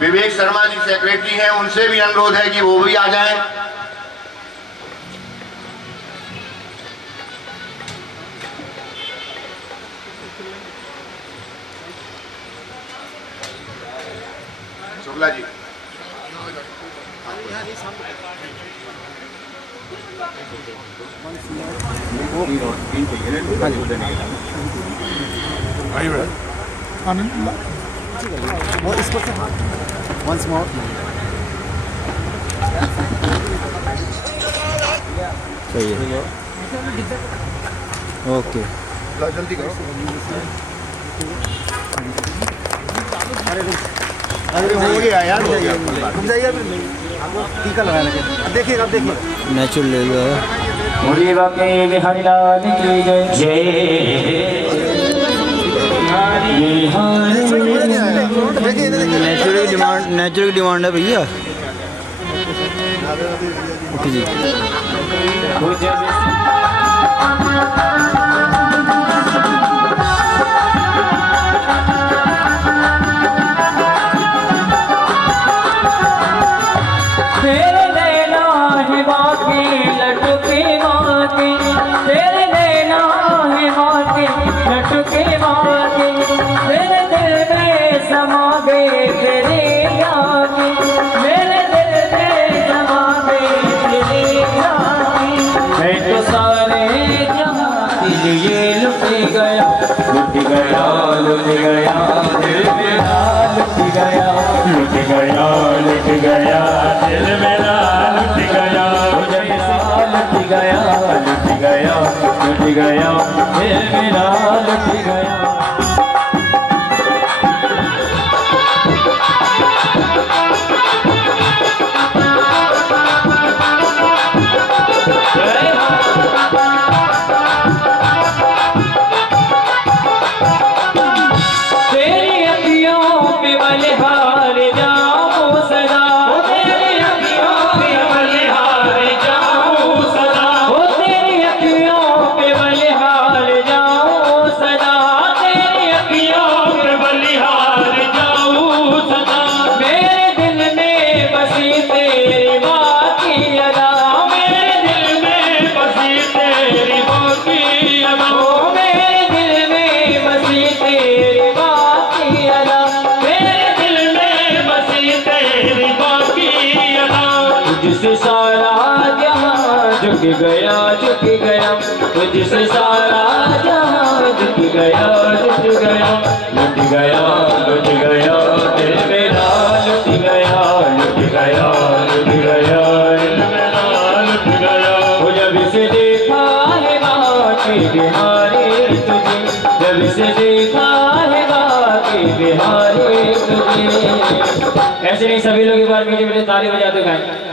विवेक शर्मा जी सेक्रेटरी हैं, उनसे भी अनुरोध है कि वो भी आ जाएं। Shukla ji once more. सही है, ओके जल्दी करो। अरे हो गया यार, तुम जाइए टीका लगाने लगे। देखिए अब देखिए नेचुरल ले लो। मुरली बाके बिहारी लाल की जय जय। नेचुरल की डिमांड है भैया। ओके जी। तेरे नैना है बाकी लटके बाकी, तेरे नैना है बाकी लटके बाकी, मेरे दिल में समा गए तेरे याद, मेरे दिल में समा गए तेरे याद। मैं तो सारे जहां दिल ये लुट गया, लुट गया, लुट गया, दिल मेरा लुट गया, लुट गया, लुट गया, दिल मेरा लुट गया, मुझे लुट गया, लुट गया, लुट गया, दिल मेरा लुट गया। तेरी अखियों पे बलिहार जाऊं सदा, तेरी अखियों पे बलिहार जाऊं सदा, तेरी अखियों पे बलिहार जाऊं सदा, तेरी अखियों पे बलिहार जाऊं सदा। मेरे दिल में बसी तेरी बात की अदा, मेरे दिल में बसी तेरी बात की अदा, मेरे दिल में बसी तेरी बात की अदा, मेरे दिल में बसी तेरी बात की अदा। तुझसे सारा जहां झुक गया, झुक गया, तुझसे सारा जहां झुक गया, झुक गया, लुट गया, लुट गया, दिल मेरा लुट गया, लुट गया, लुट गया, दिल मेरा लुट गया। वो जब से देख बिहारी तुझे, जब से देखा है के बिहारी तुझे। ऐसे नहीं सभी लोग एक बार मीठे मीठे ताली बजाते गाएं।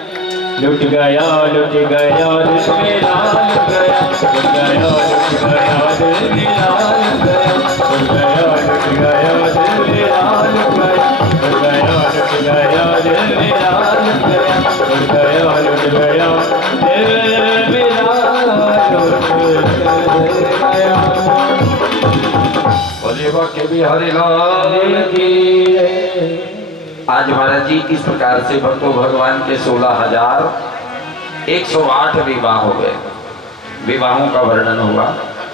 लुट गया लुट गया दिल मेरा लुट गया, लुट गया लुट गया दिल मेरा लुट गया, लुट गया लुट गया दिल मेरा लुट गया, लुट गया लुट गया दिल मेरा लुट गया, लुट गया लुट गया दिल मेरा लुट गया। बोलिए बाके बिहारी लाल की। आज महाराज जी इस प्रकार से भक्तों भगवान के 16,108 विवाह हो गए, विवाहों का वर्णन हुआ।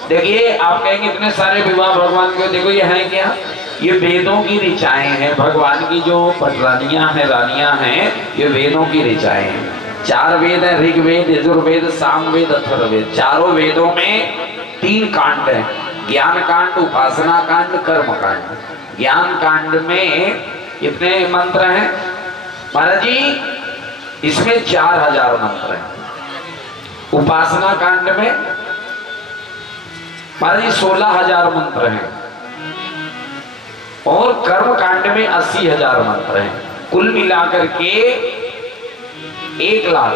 देखिए आप कहेंगे इतने सारे विवाह भगवान के, देखो ये है क्या, ये वेदों की ऋचाएं हैं। भगवान की जो पटरानियां हैं, रानियां हैं, ये वेदों की ऋचाएं हैं। 4 वेद है, ऋग्वेद, यजुर्वेद, सामवेद, अथर्ववेद। चारों वेदों में 3 कांड है, ज्ञान कांड, उपासना कांड, कर्म कांड। ज्ञान कांड में कितने मंत्र हैं महाराज जी? इसमें 4000 मंत्र हैं। उपासना कांड में महाराज जी 16,000 मंत्र हैं और कर्म कांड में 80,000 मंत्र हैं। कुल मिलाकर के 1 लाख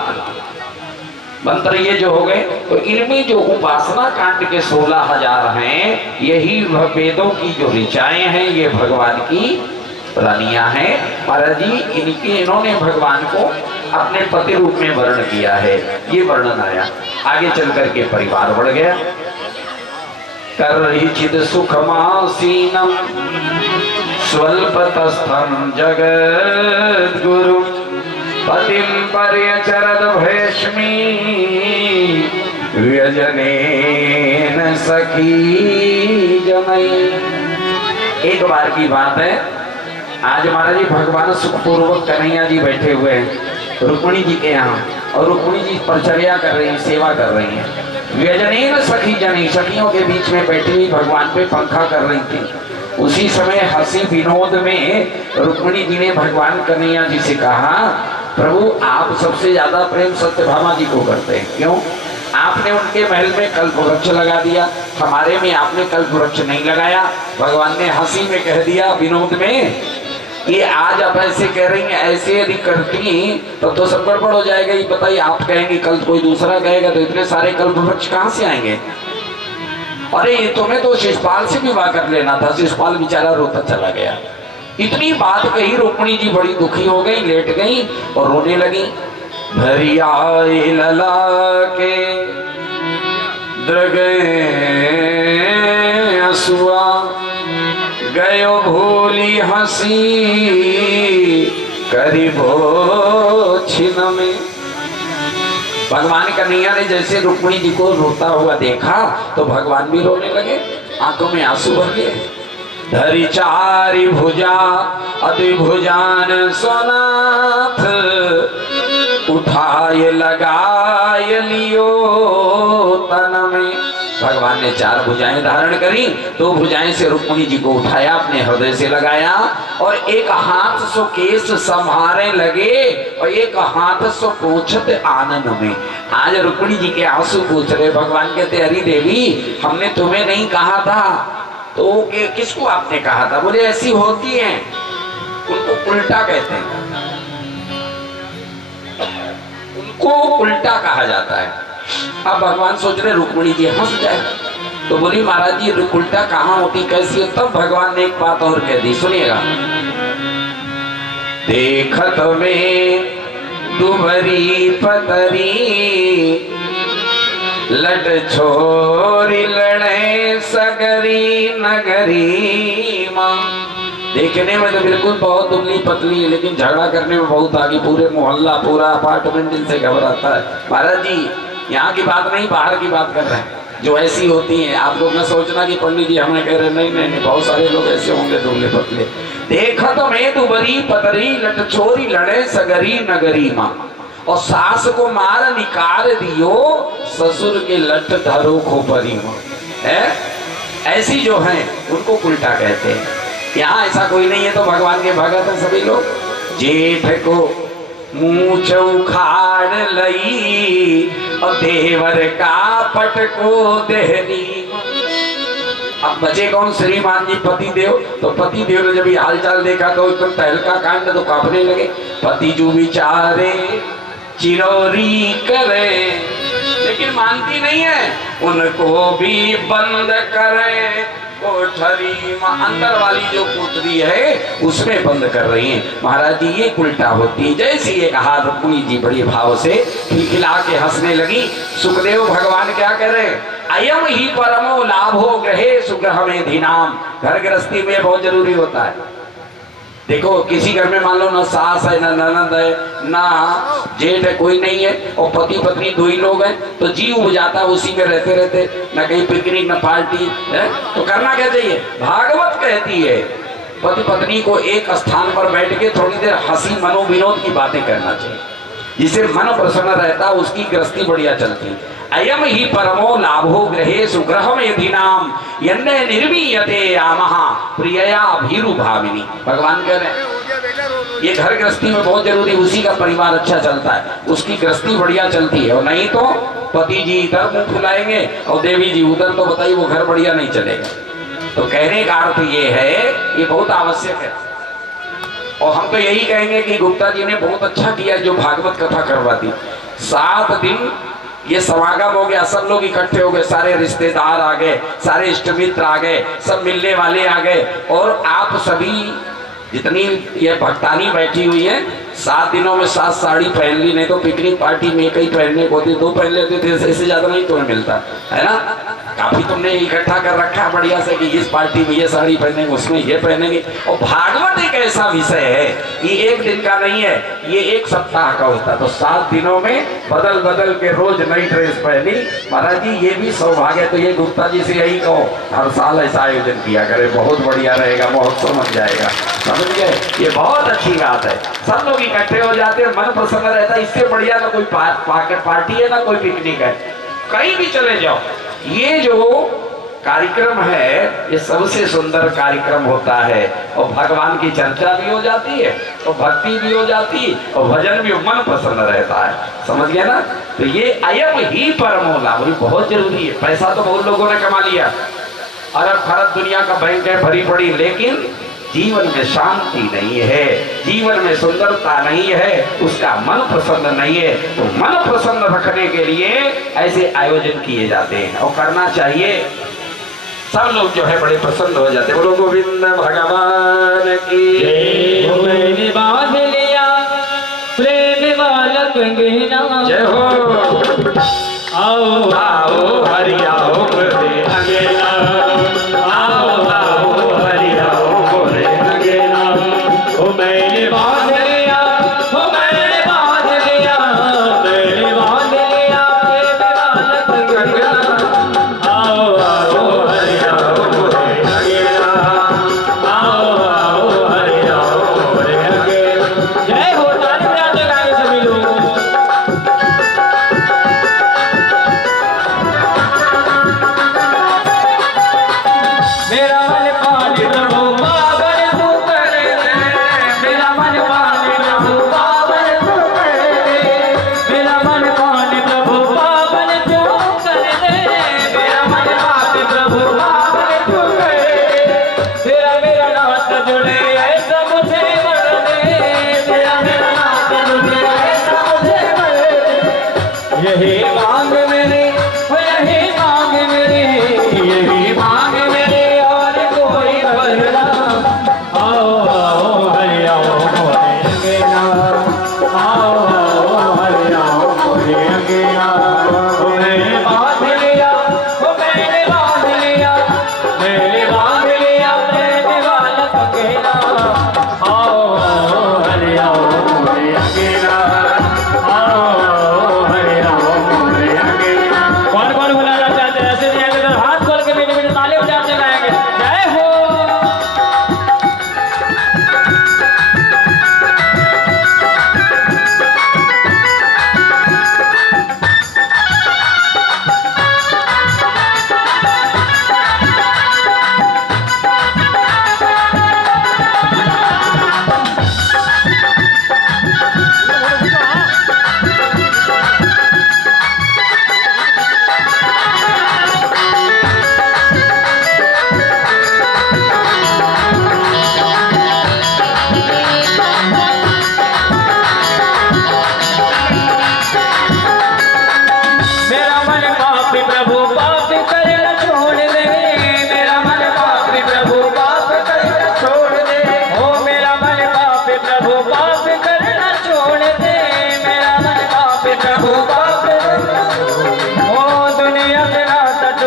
मंत्र ये जो हो गए। तो इनमें जो उपासना कांड के 16,000 हैं, यही वेदों की जो ऋचाएं हैं, ये भगवान की रानियां हैं। महाराज जी इन्होंने भगवान को अपने पति रूप में वर्ण किया है, ये वर्णन आया। आगे चल करके परिवार बढ़ गया। कर्हिचिद सुखमासीनम स्वल्पतस्थं जगद् गुरु पतिं पर्यचरद भैष्मी व्यजनेन सखी जमई। एक बार की बात है, आज महाराज जी भगवान सुखपूर्वक कन्हैया जी बैठे हुए हैं रुक्मिणी जी के यहाँ, और रुक्मिणी जी परिचर्या कर रही हैं, सेवा कर रही हैं। व्यजनेन सखी जनी, सखियों के बीच में बैठी हुई भगवान पे पंखा कर रही थी। उसी समय हंसी विनोद में रुक्मिणी जी ने भगवान कन्हैया जी से कहा, प्रभु आप सबसे ज्यादा प्रेम सत्यभामा जी को करते हैं, क्यों? आपने उनके महल में कल्प वृक्ष लगा दिया, हमारे में आपने कल्प वृक्ष नहीं लगाया। भगवान ने हंसी में कह दिया विनोद में, ये आज आप ऐसे कह रही हैं, ऐसे यदि करती तब तो सब गड़बड़ हो जाएगा। ये बताइए, आप कहेंगे कल कोई दूसरा कहेगा तो इतने सारे कल्प वृक्ष कहाँ से आएंगे? अरे ये तुम्हें तो शिषपाल से विवाह कर लेना था। शिषपाल बेचारा रोता चला गया। इतनी बात कही, रुक्मिणी जी बड़ी दुखी हो गई, लेट गई और रोने लगी। भरिया लला के द्रगे असुआ गयो भूली हंसी करीबो छिन में। भगवान कन्हैया ने जैसे रुक्मिणी जी को रोता हुआ देखा तो भगवान भी रोने लगे, आंखों में आंसू भर गए। धरी चारि भुजा अद्भुजान सोनाथ उठाए लगाए लियो तन में। भगवान ने 4 भुजाएं धारण करी, 2 भुजाएं से रुक्मिणी जी को उठाया, अपने हृदय से लगाया और एक हाथ सो केस संभारे लगे और एक हाथ सो पोंछत आनंद में। आज रुक्मिणी जी के आंसू पूछ रहे। भगवान कहते, अरे देवी हमने तुम्हें नहीं कहा था। तो किसको आपने कहा था? बोले ऐसी होती हैं, उनको उल्टा कहते हैं, उनको उल्टा कहा जाता है। अब भगवान सोच रहे रुक्मिणी जी हंस जाए, तो बोली महाराज जी उल्टा कहाँ होती, कैसी हो? तब भगवान ने एक बात और कह दी, सुनिएगा। देखत में दुबरी पतरी लट छोरी लड़े सगरी नगरी मां। देखने में तो बिल्कुल बहुत दुबली पतली है, लेकिन झगड़ा करने में बहुत आगे। पूरे मोहल्ला, पूरा अपार्टमेंट इनसे घबराता है। महाराज जी यहाँ की बात नहीं, बाहर की बात कर रहे हैं, जो ऐसी होती हैं। आप लोग न सोचना कि पंडित जी हमें कह रहे नहीं नहीं नहीं, बहुत सारे लोग ऐसे होंगे दुबले पतले। देखा तो मैं दुबरी पतरी लट छोरी लड़े सगरी नगरी मां, और सास को मार निकार दियो ससुर के लट धरो खोपरी मां। है ऐसी जो है उनको उल्टा कहते हैं। यहाँ ऐसा कोई नहीं है, तो भगवान के भगत हैं सभी लोग। जेठ को मूंछ उखाड़ लई और देवर का पटको देहनी। अब बचे कौन? श्रीमान जी पति देव। तो पति देव ने जब ये हालचाल देखा तो एकदम तहलका कांड, तो कांपने लगे। पति जो बिचारे चिरौरी करे, लेकिन मानती नहीं है, उनको भी बंद करे कोठरी में। अंदर वाली जो कोठरी है उसमें बंद कर रही हैं। महाराज जी ये उल्टा होती है। जैसे ये कहा रुक्मिणी जी बड़े भाव से खिलखिला के हंसने लगी। सुखदेव भगवान क्या कह रहे? अयम ही परमो लाभो ग्रहे सुग्रह में धीनाम। घर गृहस्थी में बहुत जरूरी होता है। देखो किसी घर में मान लो ना सास है, ना ननद है, ना जेठ है, कोई नहीं है, और पति पत्नी दो ही लोग हैं, तो जी उब जाता है उसी में रहते रहते, ना कहीं पिकनिक ना पार्टी है। तो करना क्या चाहिए? भागवत कहती है पति पत्नी को एक स्थान पर बैठ के थोड़ी देर हंसी मनोविनोद की बातें करना चाहिए, जिससे मन प्रसन्न रहता, उसकी गृहस्थी बढ़िया चलती। अयम ही परमो लाभो ग्रहे सुग्रहम यदीनाम यन्ने निर्मीयते आमहा प्रियया भीरु भामिनी। भगवान कह रहे हैं ये घर गृहस्थी में बहुत जरूरी, उसी का परिवार अच्छा चलता है, उसकी गृहस्थी बढ़िया चलती है। और नहीं तो पति जी इधर मुंह फुलाएंगे और देवी जी उधर, तो बताइए वो घर बढ़िया नहीं चलेगा। तो कहने का अर्थ ये है, ये बहुत आवश्यक है। और हम तो यही कहेंगे कि गुप्ता जी ने बहुत अच्छा किया जो भागवत कथा करवा दी। 7 दिन ये समागम हो गया, सब लोग इकट्ठे हो गए, सारे रिश्तेदार आ गए, सारे इष्ट मित्र आ गए, सब मिलने वाले आ गए, और आप सभी जितनी ये भक्तानी बैठी हुई है 7 दिनों में 7 साड़ी पहन ली। नहीं तो पिकनिक पार्टी में एक ही पहनने को होती, 2 पहन लेते थे, इससे ज्यादा नहीं तुम्हें मिलता है ना। काफी तुमने इकट्ठा कर रखा है बढ़िया से कि इस पार्टी में ये साड़ी पहनेंगे, उसमें ये पहनेंगे। और भागवत एक ऐसा विषय है कि एक दिन का नहीं है, ये 1 सप्ताह का होता है। तो 7 दिनों में बदल बदल के रोज नई ड्रेस पहनी। महाराज जी ये भी सौभाग्य। तो ये गुप्ता जी से यही कहो हर साल ऐसा आयोजन किया करे, बहुत बढ़िया रहेगा, महोत्सव बन जाएगा। समझ गए? ये बहुत अच्छी बात है। सब लोग इकट्ठे हो जाते हैं, मन प्रसन्न रहता है। इससे बढ़िया ना कोई पार्टी है ना कोई पिकनिक है। कहीं भी चले जाओ, ये जो कार्यक्रम है ये सबसे सुंदर कार्यक्रम होता है। और भगवान की चर्चा भी हो जाती है, और भक्ति भी हो जाती है, और भजन भी, मन प्रसन्न रहता है। समझ गए ना? तो ये अयम ही परमो लाभ बहुत जरूरी है। पैसा तो बहुत लोगों ने कमा लिया, अरब खरब दुनिया का बैंक है भरी पड़ी, लेकिन जीवन में शांति नहीं है, जीवन में सुंदरता नहीं है, उसका मन प्रसन्न नहीं है। तो मन प्रसन्न रखने के लिए ऐसे आयोजन किए जाते हैं, और करना चाहिए। सब लोग जो है बड़े प्रसन्न हो जाते हैं। बोलो गोविंद भगवान की जय। मैंने बांध लिया प्रेम वाला कंगना, जय हो। आओ आओ हरि आओ गोरे अंगना, आओ आओ हरि आओ गोरे अंगना। ओ मैंने बांध लिया, ओ मैंने बांध लिया, मैंने बांध लिया प्रेम वाला कंगना। आओ आओ हरि आओ गोरे अंगना, आओ आओ हरि आओ गोरे अंगना। जय हो। ताली बजाते गाएं सभी लोग।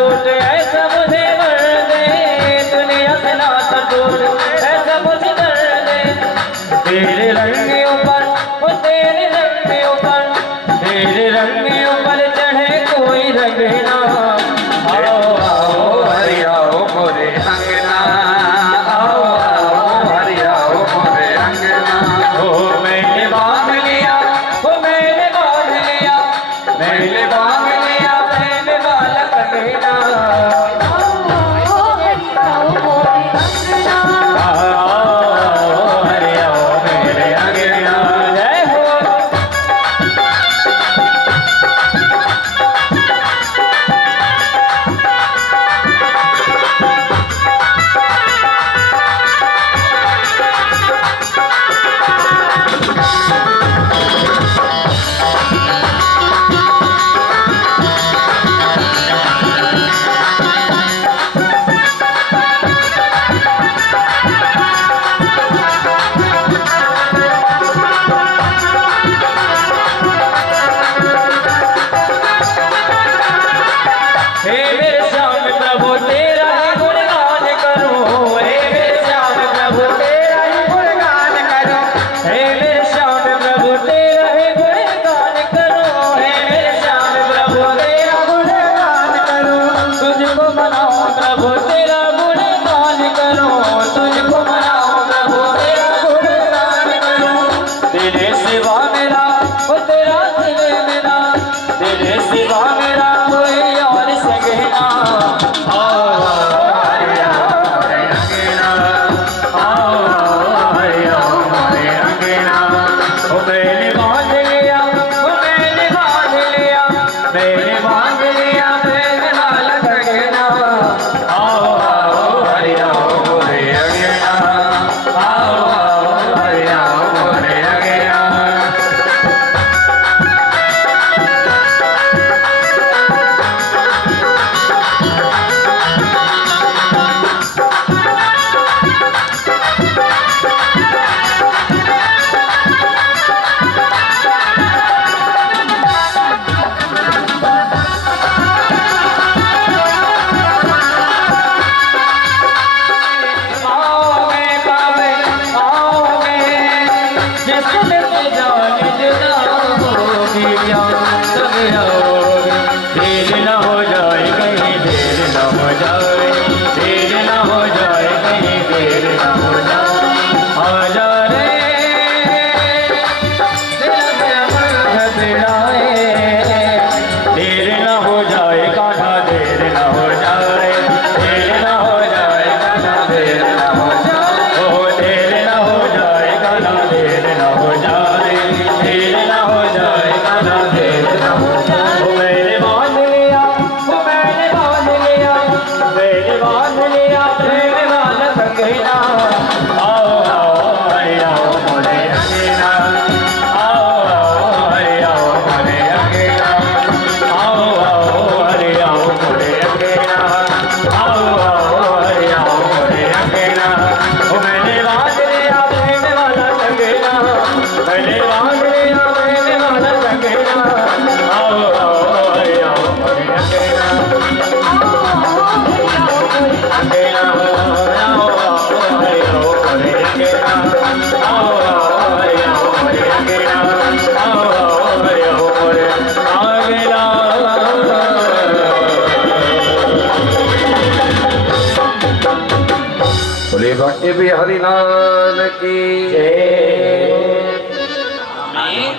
टूट ऐसा मुझे कर दे, दुनिया से नाता टूट ऐसा मुझे कर दे। तेरे रंग के ऊपर, वो तेरे रंग के ऊपर, तेरे रंग के ऊपर चढ़े कोई रंग ना। आओ आओ हरि आओ मोरे अंगना, आओ आओ हरि आओ मोरे अंगना। ओ मैंने बांध लिया, ओ मैंने बांध लिया, मैंने बांध लिया प्रेम वाला कंगना। बिहारी लाल की जय।